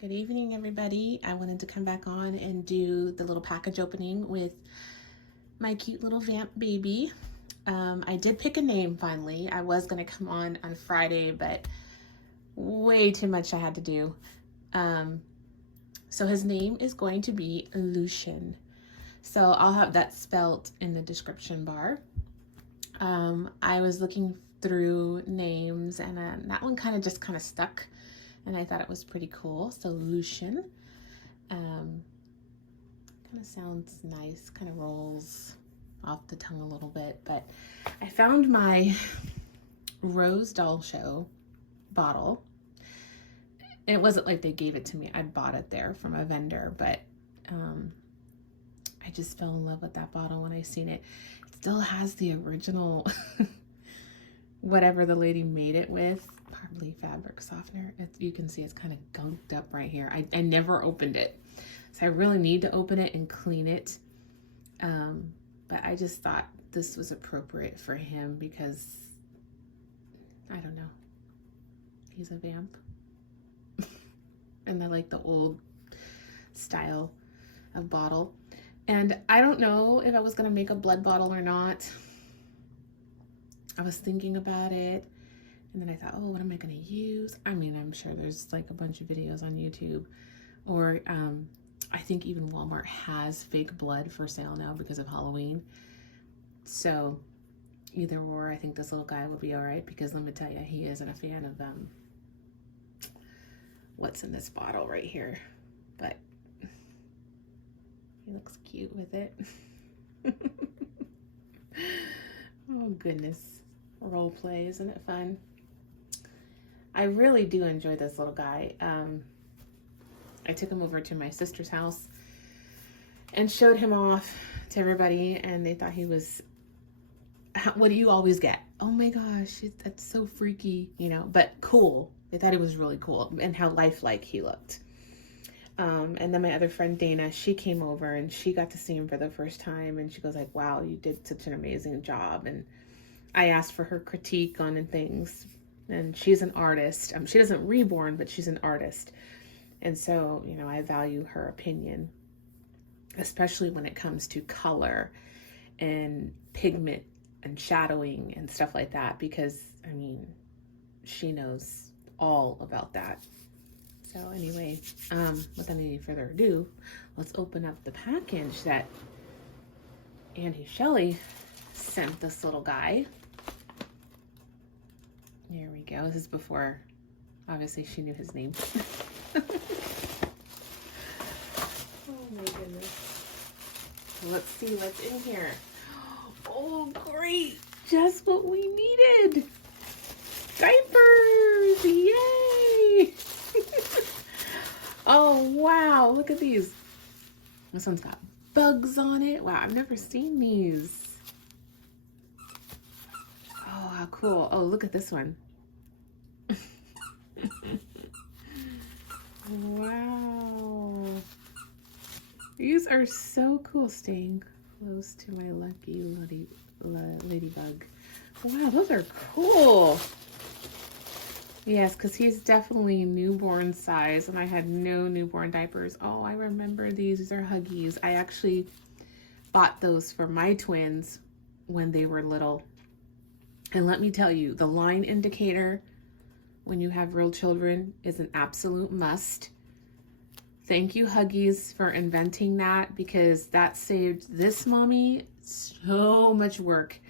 Good evening, everybody. I wanted to come back on and do the little package opening with my cute little Vamp baby. I did pick a name finally. I was going to come on Friday, but way too much I had to do. So his name is going to be Lucian. So I'll have that spelled in the description bar. I was looking through names and that one kind of stuck. And I thought it was pretty cool. So Lucian, kind of sounds nice, kind of rolls off the tongue a little bit. But I found my Rose Doll Show bottle. It wasn't like they gave it to me. I bought it there from a vendor, but I just fell in love with that bottle when I seen it. It still has the original whatever the lady made it with. Probably fabric softener. You can see it's kind of gunked up right here. I never opened it, so I really need to open it and clean it. But I just thought this was appropriate for him because I don't know, he's a vamp and I like the old style of bottle. And I don't know if I was gonna make a blood bottle or not. I was thinking about it. And then I thought, oh, what am I going to use? I mean, I'm sure there's like a bunch of videos on YouTube. Or I think even Walmart has fake blood for sale now because of Halloween. So either or, I think this little guy will be all right because let me tell you, he isn't a fan of what's in this bottle right here. But he looks cute with it. Oh, goodness. Role play, isn't it fun? I really do enjoy this little guy. I took him over to my sister's house and showed him off to everybody, and they thought he was, what do you always get? Oh my gosh, that's so freaky, you know, but cool. They thought he was really cool and how lifelike he looked. And then my other friend Dana, she came over and she got to see him for the first time, and she goes like, wow, you did such an amazing job. And I asked for her critique on things. And she's an artist. She doesn't reborn, but she's an artist. And so, you know, I value her opinion, especially when it comes to color and pigment and shadowing and stuff like that, because, I mean, she knows all about that. So anyway, without any further ado, let's open up the package that Auntie Shelly sent this little guy. Here we go. This is before, obviously, she knew his name. Oh my goodness. Let's see what's in here. Oh, great. Just what we needed. Diapers. Yay. Oh, wow. Look at these. This one's got bugs on it. Wow, I've never seen these. Oh, how cool. Oh, look at this one. Wow. These are so cool. Staying close to my lucky ladybug. Wow, those are cool. Yes, because he's definitely newborn size, and I had no newborn diapers. Oh, I remember these. These are Huggies. I actually bought those for my twins when they were little. And let me tell you, the line indicator when you have real children is an absolute must. Thank you, Huggies, for inventing that, because that saved this mommy so much work.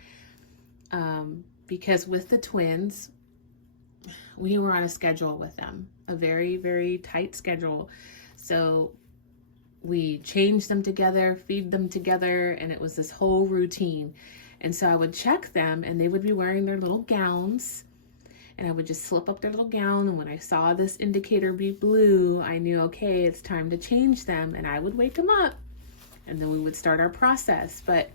Because with the twins, we were on a schedule with them, a very, very tight schedule. So we changed them together, feed them together, and it was this whole routine. And so I would check them, and they would be wearing their little gowns, and I would just slip up their little gown. And when I saw this indicator be blue, I knew, okay, it's time to change them. And I would wake them up, and then we would start our process. But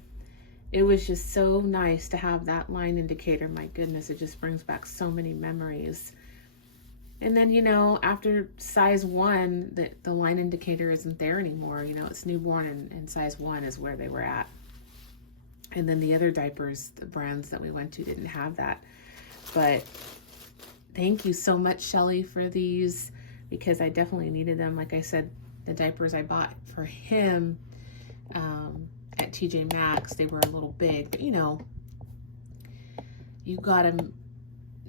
it was just so nice to have that line indicator. My goodness, it just brings back so many memories. And then, you know, after size 1, the line indicator isn't there anymore. You know, it's newborn, and size 1 is where they were at. And then the other diapers, the brands that we went to, didn't have that. But thank you so much, Shelly, for these. because I definitely needed them. Like I said, the diapers I bought for him at TJ Maxx, they were a little big, but you know, you gotta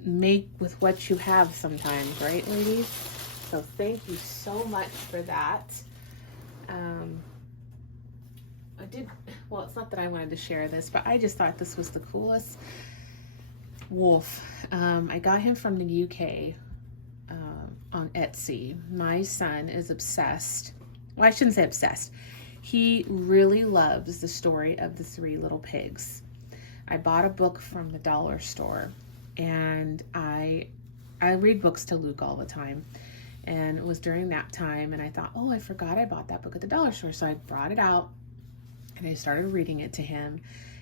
make with what you have sometimes, right, ladies? So thank you so much for that. Well, it's not that I wanted to share this, but I just thought this was the coolest wolf. I got him from the UK on Etsy. My son is obsessed. Well, I shouldn't say obsessed. He really loves the story of the Three Little Pigs. I bought a book from the dollar store, and I read books to Luke all the time. And it was during that time, and I thought, oh, I forgot I bought that book at the dollar store. So I brought it out, and I started reading it to him,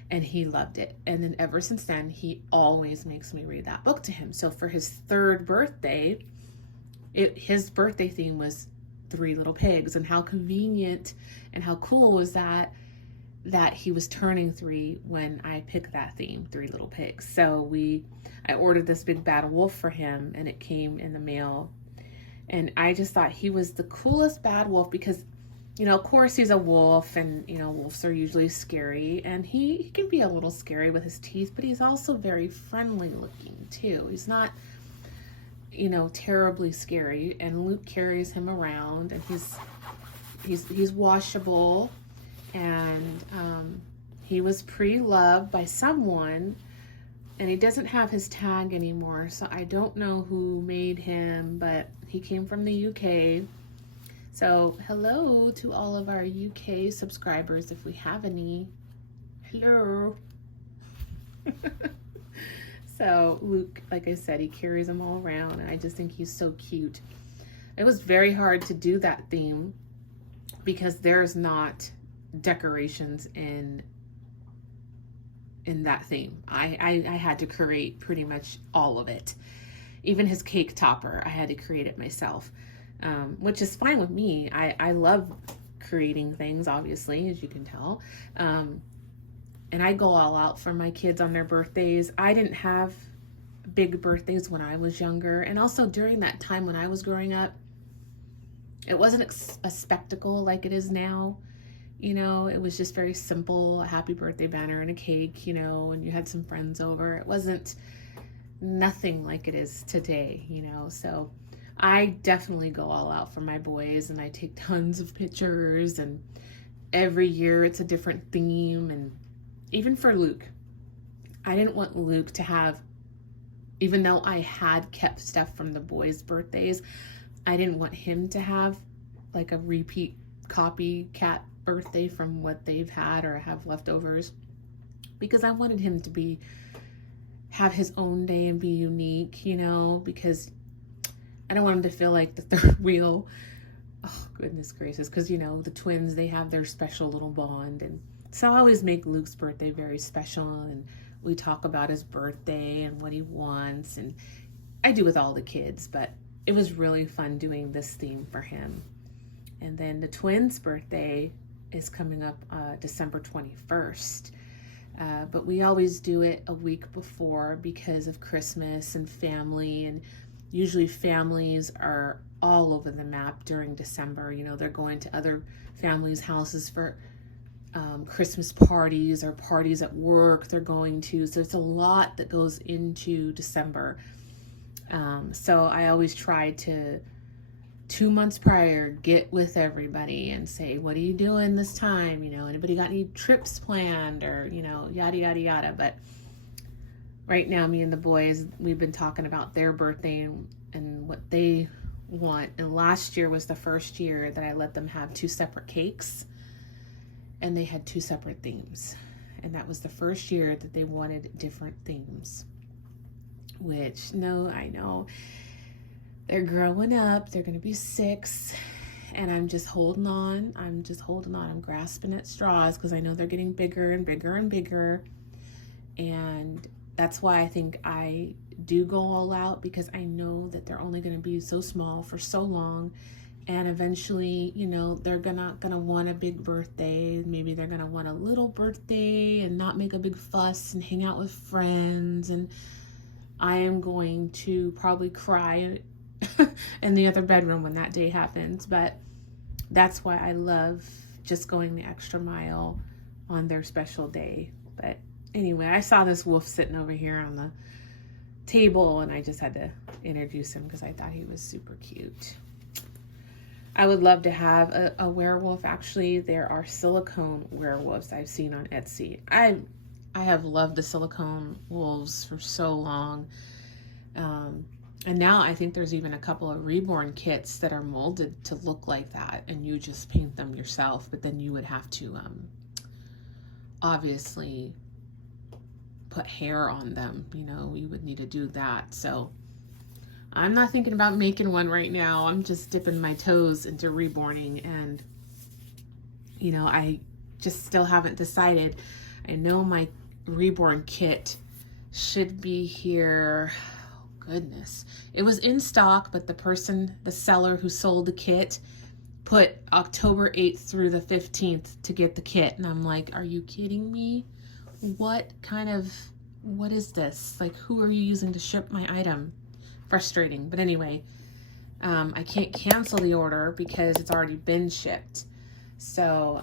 and he loved it. And then ever since then, he always makes me read that book to him. So for his third birthday, his birthday theme was Three Little Pigs. And how convenient and how cool was that he was turning 3 when I picked that theme, Three Little Pigs. So I ordered this big bad wolf for him, and it came in the mail. And I just thought he was the coolest bad wolf because, you know, of course he's a wolf, and, you know, wolves are usually scary, and he can be a little scary with his teeth, but he's also very friendly looking too. He's not, you know, terribly scary, and Luke carries him around, and he's washable, and he was pre-loved by someone, and he doesn't have his tag anymore, so I don't know who made him, but he came from the UK. So hello to all of our UK subscribers, if we have any. Hello. So Luke, like I said, he carries them all around, and I just think he's so cute. It was very hard to do that theme because there's not decorations in that theme. I had to create pretty much all of it. Even his cake topper, I had to create it myself, which is fine with me. I love creating things, obviously, as you can tell. And I go all out for my kids on their birthdays. I didn't have big birthdays when I was younger. And also during that time when I was growing up, it wasn't a spectacle like it is now. You know, it was just very simple, a happy birthday banner and a cake, you know, and you had some friends over. It wasn't nothing like it is today, you know. So I definitely go all out for my boys, and I take tons of pictures, and every year it's a different theme. And even for Luke, I didn't want Luke to have, even though I had kept stuff from the boys' birthdays, I didn't want him to have like a repeat copycat birthday from what they've had or have leftovers, because I wanted him to have his own day and be unique, you know, because I don't want him to feel like the third wheel. Oh, goodness gracious. Because, you know, the twins, they have their special little bond. And so I always make Luke's birthday very special. And we talk about his birthday and what he wants. And I do with all the kids. But it was really fun doing this theme for him. And then the twins' birthday is coming up December 21st. But we always do it a week before because of Christmas and family, and usually families are all over the map during December. You know, they're going to other families' houses for Christmas parties or parties at work they're going to. So it's a lot that goes into December. So I always try to 2 months prior, get with everybody and say, what are you doing this time? You know, anybody got any trips planned, or, you know, yada, yada, yada. But right now, me and the boys, we've been talking about their birthday and what they want. And last year was the first year that I let them have 2 separate cakes, and they had 2 separate themes. And that was the first year that they wanted different themes, which, no, I know. They're growing up. They're going to be 6. And I'm just holding on. I'm grasping at straws because I know they're getting bigger and bigger and bigger. And that's why I think I do go all out, because I know that they're only going to be so small for so long. And eventually, you know, they're not going to want a big birthday. Maybe they're going to want a little birthday and not make a big fuss and hang out with friends. And I am going to probably cry in the other bedroom when that day happens. But that's why I love just going the extra mile on their special day. But anyway, I saw this wolf sitting over here on the table, and I just had to introduce him because I thought he was super cute. I would love to have a werewolf. Actually, there are silicone werewolves I've seen on Etsy. I have loved the silicone wolves for so long. And now I think there's even a couple of reborn kits that are molded to look like that, and you just paint them yourself, but then you would have to obviously put hair on them. You know, you would need to do that. So I'm not thinking about making one right now. I'm just dipping my toes into reborning, and you know, I just still haven't decided. I know my reborn kit should be here. Goodness, it was in stock, but the seller who sold the kit put October 8th through the 15th to get the kit, and I'm like, are you kidding me? What is this? Like, who are you using to ship my item? Frustrating. But anyway, I can't cancel the order because it's already been shipped. So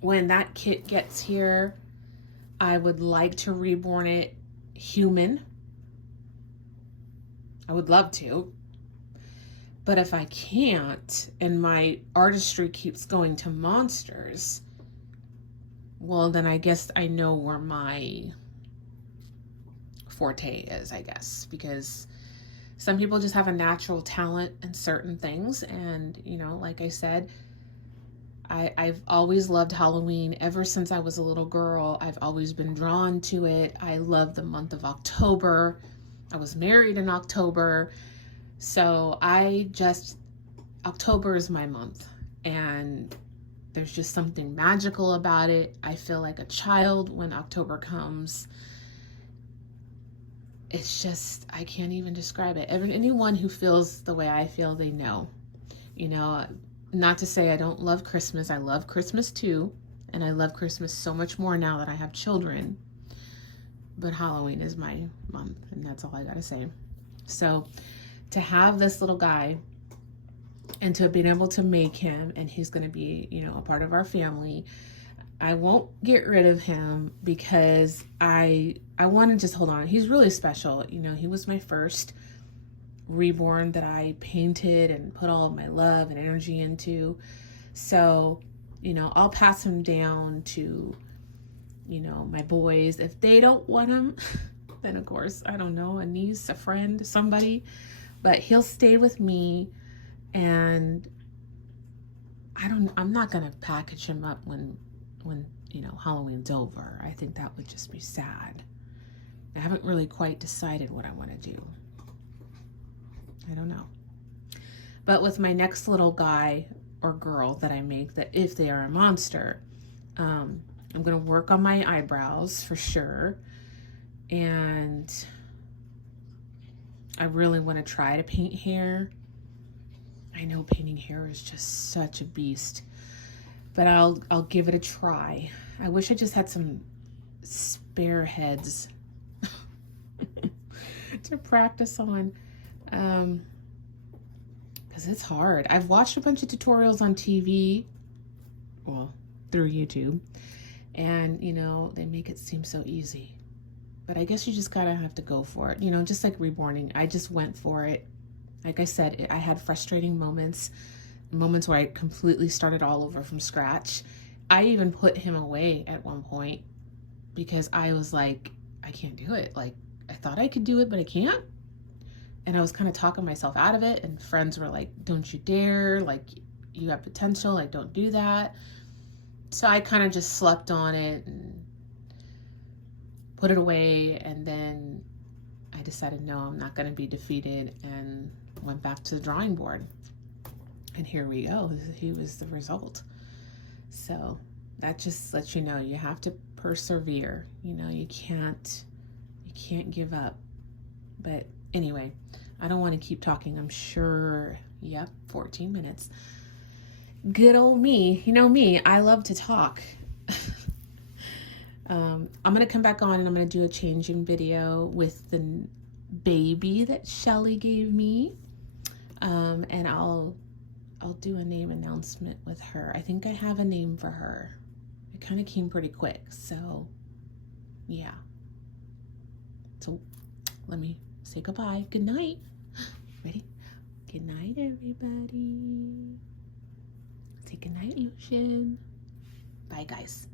when that kit gets here, I would like to reborn it human. I would love to. But if I can't, and my artistry keeps going to monsters, well, then I guess I know where my forte is, I guess, because some people just have a natural talent in certain things. And, you know, like I said, I've always loved Halloween. Ever since I was a little girl, I've always been drawn to it. I love the month of October. I was married in October. So October is my month, and there's just something magical about it. I feel like a child when October comes. It's just, I can't even describe it. Anyone who feels the way I feel, they know. You know, not to say I don't love Christmas. I love Christmas too. And I love Christmas so much more now that I have children. But Halloween is my month, and that's all I gotta say. So to have this little guy and to have been able to make him, and he's gonna be, you know, a part of our family, I won't get rid of him because I want to just hold on. He's really special. You know, he was my first reborn that I painted and put all of my love and energy into. So, you know, I'll pass him down to, you know, my boys. If they don't want him, then of course, I don't know, a niece, a friend, somebody, but he'll stay with me. And I'm not going to package him up when, you know, Halloween's over. I think that would just be sad. I haven't really quite decided what I want to do. I don't know. But with my next little guy or girl that I make, that if they are a monster, I'm going to work on my eyebrows for sure. And I really want to try to paint hair. I know painting hair is just such a beast, but I'll give it a try. I wish I just had some spare heads to practice on, because it's hard. I've watched a bunch of tutorials on TV, well, through YouTube, and you know, they make it seem so easy, but I guess you just gotta have to go for it. You know, just like reborning, I just went for it. Like I said, I had frustrating moments where I completely started all over from scratch. I even put him away at one point because I was like, I can't do it. Like, I thought I could do it, but I can't. And I was kind of talking myself out of it. And friends were like, don't you dare. Like, you have potential. Like, don't do that. So I kind of just slept on it and put it away. And then I decided, no, I'm not going to be defeated, and went back to the drawing board. And here we go. He was the result. So that just lets you know you have to persevere. You know, you can't give up. But anyway, I don't want to keep talking. I'm sure, yep, 14 minutes. Good old me. You know me, I love to talk. I'm going to come back on and I'm going to do a changing video with baby that Shelly gave me. And I'll do a name announcement with her. I think I have a name for her. It kind of came pretty quick, so yeah. So let me say goodbye. Good night. Ready? Good night, everybody. Say good night, Lucian. Bye, guys.